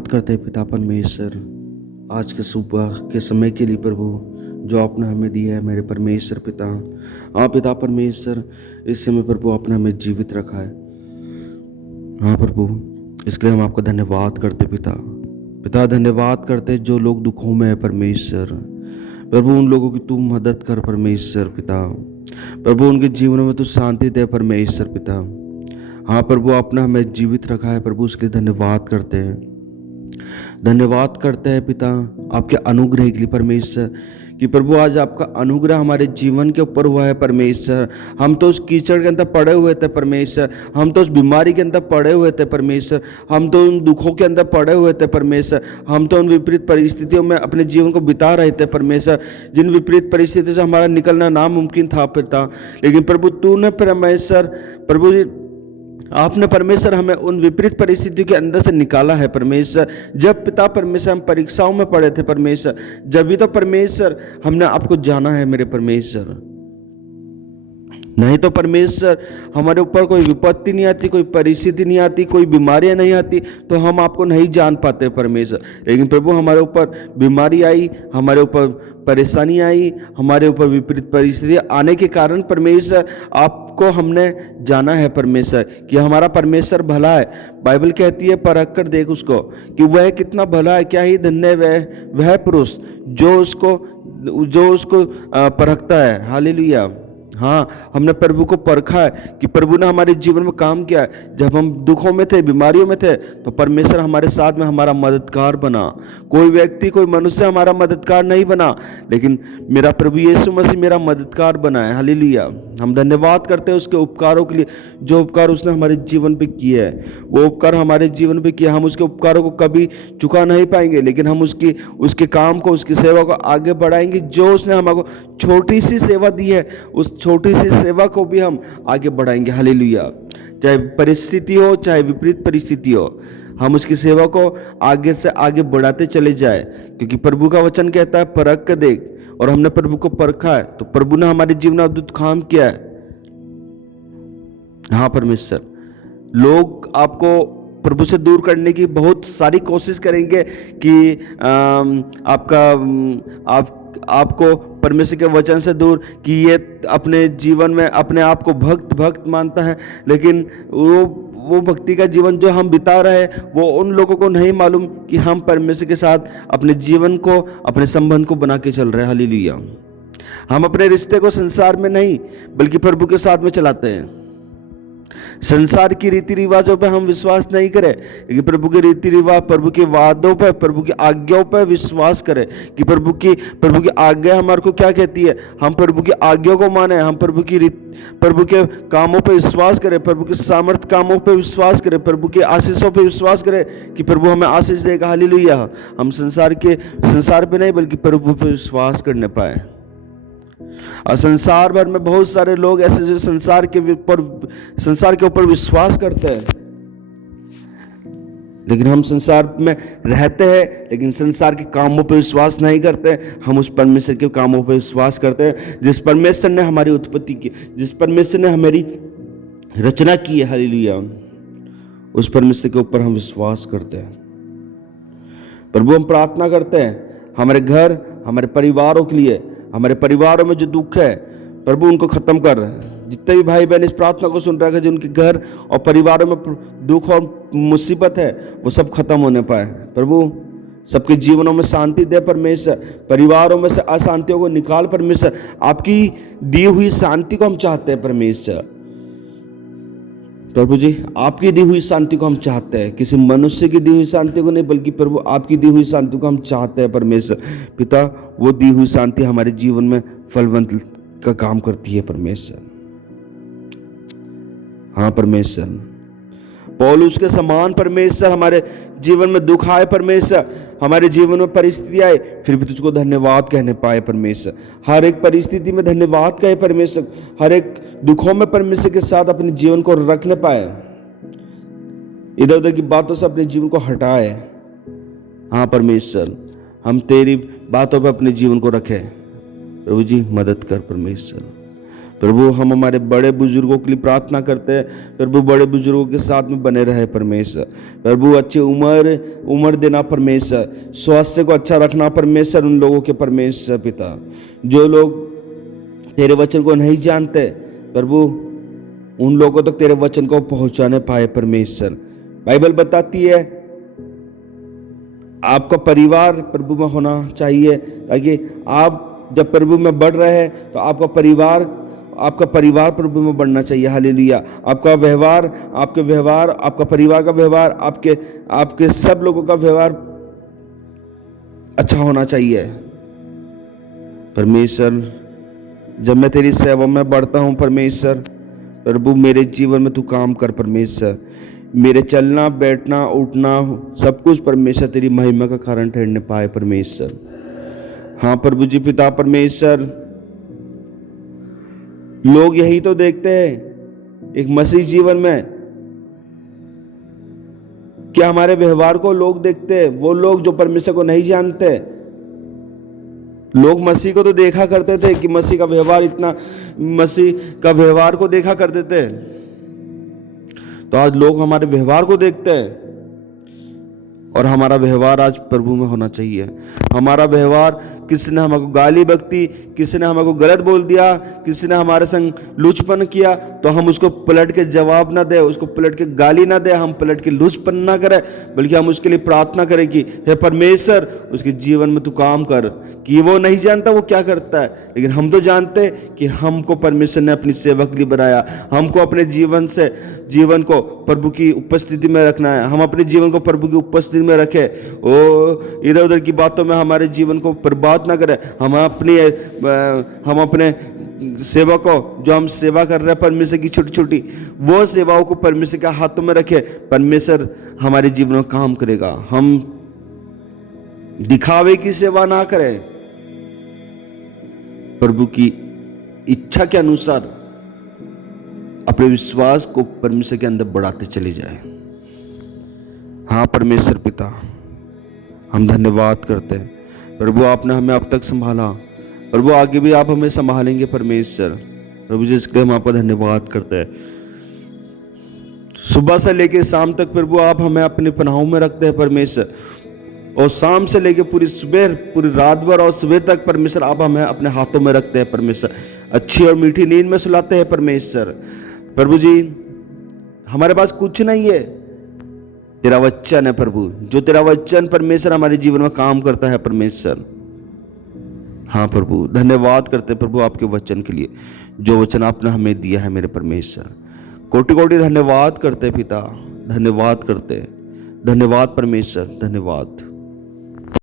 धन्यवाद करते हैं पिता परमेश्वर, आज के सुबह के समय के लिए प्रभु जो आपने हमें दिया है मेरे परमेश्वर पिता। हाँ पिता परमेश्वर, इस समय प्रभु आपने हमें जीवित रखा है। हाँ प्रभु, इसके लिए हम आपका धन्यवाद करते पिता धन्यवाद करते जो लोग दुखों में है परमेश्वर। प्रभु उन लोगों की तू मदद कर परमेश्वर पिता। प्रभु उनके जीवन में तू शांति दे परमेश्वर पिता। हाँ प्रभु, आपने हमें जीवित रखा है प्रभु, उसके लिए धन्यवाद करते हैं पिता आपके अनुग्रह के लिए परमेश्वर, कि प्रभु आज आपका अनुग्रह हमारे जीवन के ऊपर हुआ है परमेश्वर। हम तो उस कीचड़ के अंदर पड़े हुए थे परमेश्वर, हम तो उस बीमारी के अंदर पड़े हुए थे परमेश्वर, हम तो उन दुखों के अंदर पड़े हुए थे परमेश्वर, हम तो उन विपरीत परिस्थितियों में अपने जीवन को बिता रहे थे परमेश्वर, जिन विपरीत परिस्थितियों से हमारा निकलना नामुमकिन था पिता। लेकिन प्रभु तूने परमेश्वर, प्रभु जी आपने परमेश्वर हमें उन विपरीत परिस्थितियों के अंदर से निकाला है परमेश्वर। जब पिता परमेश्वर हम परीक्षाओं में पड़े थे परमेश्वर, जब भी तो परमेश्वर हमने आपको जाना है मेरे परमेश्वर। नहीं तो परमेश्वर हमारे ऊपर कोई विपत्ति नहीं आती, कोई परिस्थिति नहीं आती, कोई बीमारियां नहीं आती, तो हम आपको नहीं जान पाते परमेश्वर। लेकिन प्रभु हमारे ऊपर बीमारी आई, हमारे ऊपर परेशानी आई, हमारे ऊपर विपरीत परिस्थिति आने के कारण परमेश्वर आपको हमने जाना है परमेश्वर, कि हमारा परमेश्वर भला है। बाइबल कहती है परख कर देख उसको कि वह कितना भला है, क्या ही धन्य वह पुरुष जो उसको परखता है। हालेलुया। हाँ, हमने प्रभु को परखा है कि प्रभु ने हमारे जीवन में काम किया है। जब हम दुखों में थे, बीमारियों में थे, तो परमेश्वर हमारे साथ में हमारा मददगार बना। कोई व्यक्ति, कोई मनुष्य हमारा मददगार नहीं बना, लेकिन मेरा प्रभु यीशु मसीह मेरा मददगार बना है। हालेलुया। हम धन्यवाद करते हैं उसके उपकारों के लिए, जो उपकार उसने हमारे जीवन पे किए है, वो उपकार हमारे जीवन पे किया। हम उसके उपकारों को कभी चुका नहीं पाएंगे, लेकिन हम उसके काम को, उसकी सेवा को आगे बढ़ाएंगे। जो उसने हमको छोटी सी सेवा दी है, उस छोटी सी सेवा को भी हम आगे बढ़ाएंगे। हालेलुया। चाहे परिस्थिति हो, चाहे विपरीत परिस्थिति हो, हम उसकी सेवा को आगे से आगे बढ़ाते चले जाए, क्योंकि प्रभु का वचन कहता है परख कर देख। और हमने प्रभु को परखा है, तो प्रभु ने हमारे जीवन में अद्भुत काम किया है। हाँ परमेश्वर, लोग आपको प्रभु से दूर करने की बहुत सारी कोशिश करेंगे कि आपको परमेश्वर के वचन से दूर, कि ये अपने जीवन में अपने आप को भक्त मानता है। लेकिन वो भक्ति का जीवन जो हम बिता रहे हैं, वो उन लोगों को नहीं मालूम कि हम परमेश्वर के साथ अपने जीवन को, अपने संबंध को बना के चल रहे हैं। हालेलुया। हम अपने रिश्ते को संसार में नहीं बल्कि प्रभु के साथ में चलाते हैं। संसार की रीति रिवाजों पर हम विश्वास नहीं करें, लेकिन प्रभु के रीति रिवाज, प्रभु के वादों पर, प्रभु की आज्ञाओं पर विश्वास करें, कि प्रभु की आज्ञा हमारे को क्या कहती है। हम प्रभु की आज्ञाओं को माने, हम प्रभु के कामों पर विश्वास करें, प्रभु के सामर्थ कामों पर विश्वास करें, प्रभु के आशीषों पर विश्वास करें कि प्रभु हमें आशीष देगा। हालेलुया। हम संसार पे नहीं बल्कि प्रभु पर विश्वास करने पाए। और संसार भर में बहुत सारे लोग ऐसे जो संसार के ऊपर विश्वास करते हैं, लेकिन हम संसार में रहते हैं, लेकिन संसार के कामों पर विश्वास नहीं करते। हम उस परमेश्वर के कामों पर विश्वास करते हैं, जिस परमेश्वर ने हमारी उत्पत्ति की, जिस परमेश्वर ने हमारी रचना की है। हालेलुया। उस परमेश्वर के ऊपर हम विश्वास करते हैं। प्रभु हम प्रार्थना करते हैं हमारे घर, हमारे परिवारों के लिए। हमारे परिवारों में जो दुख है प्रभु उनको खत्म कर रहे हैं। जितने भी भाई बहन इस प्रार्थना को सुन रहे हैं, जिनके घर और परिवारों में दुख और मुसीबत है, वो सब खत्म होने पाए। प्रभु सबके जीवनों में शांति दे परमेश्वर, परिवारों में से अशांतियों को निकाल परमेश्वर। आपकी दी हुई शांति को हम चाहते हैं परमेश्वर। प्रभु जी आपकी दी हुई शांति को हम चाहते हैं, किसी मनुष्य की दी हुई शांति को नहीं, बल्कि प्रभु आपकी दी हुई शांति को हम चाहते हैं परमेश्वर पिता। वो दी हुई शांति हमारे जीवन में फलवंत का काम करती है परमेश्वर। हाँ परमेश्वर, पौलुस के समान परमेश्वर हमारे जीवन में दुख आए परमेश्वर, हमारे जीवन में परिस्थिति आए, फिर भी तुझको धन्यवाद कहने पाए परमेश्वर। हर एक परिस्थिति में धन्यवाद कहे परमेश्वर, हर एक दुखों में परमेश्वर के साथ अपने जीवन को रखने पाए, इधर उधर की बातों से अपने जीवन को हटाए। हाँ परमेश्वर, हम तेरी बातों पर अपने जीवन को रखें। प्रभु जी मदद कर परमेश्वर। प्रभु हम हमारे बड़े बुजुर्गों के लिए प्रार्थना करते हैं, प्रभु बड़े बुजुर्गों के साथ में बने रहे परमेश्वर। प्रभु अच्छी उम्र देना परमेश्वर, स्वास्थ्य को अच्छा रखना परमेश्वर उन लोगों के परमेश्वर पिता जो लोग तेरे वचन को नहीं जानते, प्रभु उन लोगों तक तेरे वचन को पहुंचाने पाए परमेश्वर। बाइबल बताती है आपका परिवार प्रभु में होना चाहिए, ताकि आप जब प्रभु में बढ़ रहे हैं तो आपका परिवार प्रभु में बढ़ना चाहिए। हालेलुया। आपका व्यवहार, आपका परिवार का व्यवहार, आपके सब लोगों का व्यवहार अच्छा होना चाहिए परमेश्वर। जब मैं तेरी सेवा में बढ़ता हूं परमेश्वर, प्रभु मेरे जीवन में तू काम कर परमेश्वर। मेरे चलना बैठना उठना सब कुछ परमेश्वर तेरी महिमा का कारण ठहरने पाए परमेश्वर। हाँ प्रभु जी पिता परमेश्वर, लोग यही तो देखते हैं एक मसीह जीवन में, क्या हमारे व्यवहार को लोग देखते हैं। वो लोग जो परमेश्वर को नहीं जानते, लोग मसीह को तो देखा करते थे कि मसीह का व्यवहार को देखा करते थे, तो आज लोग हमारे व्यवहार को देखते हैं। और हमारा व्यवहार आज प्रभु में होना चाहिए। हमारा व्यवहार, किसी ने हमको गाली बकती, किसी ने हमको गलत बोल दिया, किसी ने हमारे संग लुचपन किया, तो हम उसको पलट के जवाब ना दे, उसको पलट के गाली ना दे, हम पलट के लुचपन ना करें, बल्कि हम उसके लिए प्रार्थना करें कि हे परमेश्वर उसके जीवन में तू काम कर। कि वो नहीं जानता वो क्या करता है, लेकिन हम तो जानते कि हमको परमेश्वर ने अपनी सेवा के लिए बनाया। हमको अपने जीवन को प्रभु की उपस्थिति में रखना है। हम अपने जीवन को प्रभु की उपस्थिति में रखें। इधर उधर की बातों में हमारे जीवन को बर्बाद ना करें। हम अपने सेवा को, जो हम सेवा कर रहे हैं परमेश्वर की छोटी छोटी, वो सेवाओं को परमेश्वर के हाथों में रखें। परमेश्वर हमारे जीवन में काम करेगा। हम दिखावे की सेवा ना करें, प्रभु की इच्छा के अनुसार अपने विश्वास को परमेश्वर के अंदर बढ़ाते चले जाए। हाँ परमेश्वर पिता, हम धन्यवाद करते हैं प्रभु, आपने हमें अब तक संभाला, प्रभु आगे भी आप हमें संभालेंगे परमेश्वर। प्रभु जी इसके हम आपका धन्यवाद करते हैं। सुबह से लेकर शाम तक प्रभु आप हमें अपने पनाहों में रखते हैं परमेश्वर, और शाम से लेकर पूरी रात भर और सुबह तक परमेश्वर आप हमें अपने हाथों में रखते हैं परमेश्वर। अच्छी और मीठी नींद में सुलाते हैं परमेश्वर। प्रभु जी हमारे पास कुछ नहीं है, तेरा वचन है प्रभु, जो तेरा वचन परमेश्वर हमारे जीवन में काम करता है परमेश्वर। हाँ प्रभु, धन्यवाद करते प्रभु आपके वचन के लिए, जो वचन आपने हमें दिया है मेरे परमेश्वर। कोटि कोटि धन्यवाद करते पिता, धन्यवाद करते, धन्यवाद परमेश्वर, धन्यवाद।